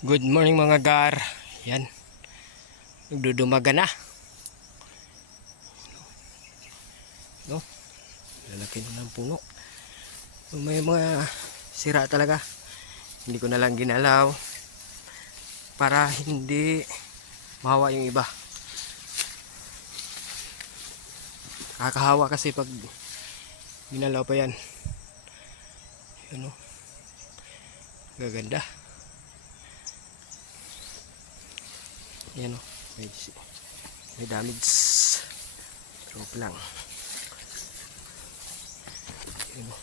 Good morning mga gar. Yan. Nagdudumaga na. No? Lalaki na ng puno. May mga sira talaga. Hindi ko na lang ginalaw para hindi mahawa yung iba. Nakakahawa kasi pag ginalaw pa yan. Yan o. Gaganda. Yan o. May damage. Drop lang. Yan o.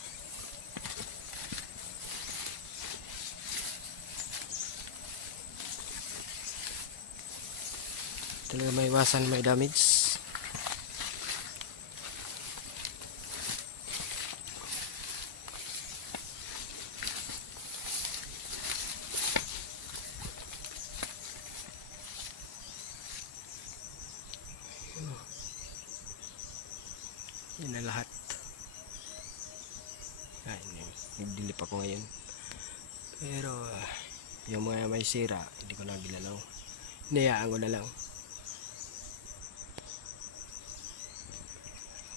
Talaga may iwasan may damage. Yan na lahat. Ay, nagdilip ako ngayon. Pero yung mga may sira, hindi ko na ginalaw. Hinayaan ko na lang.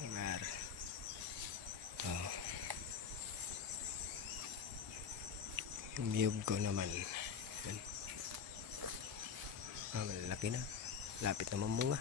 Agar. Oh. Yung niyog ko naman. Yan. Malaki na. Lapit na mamunga.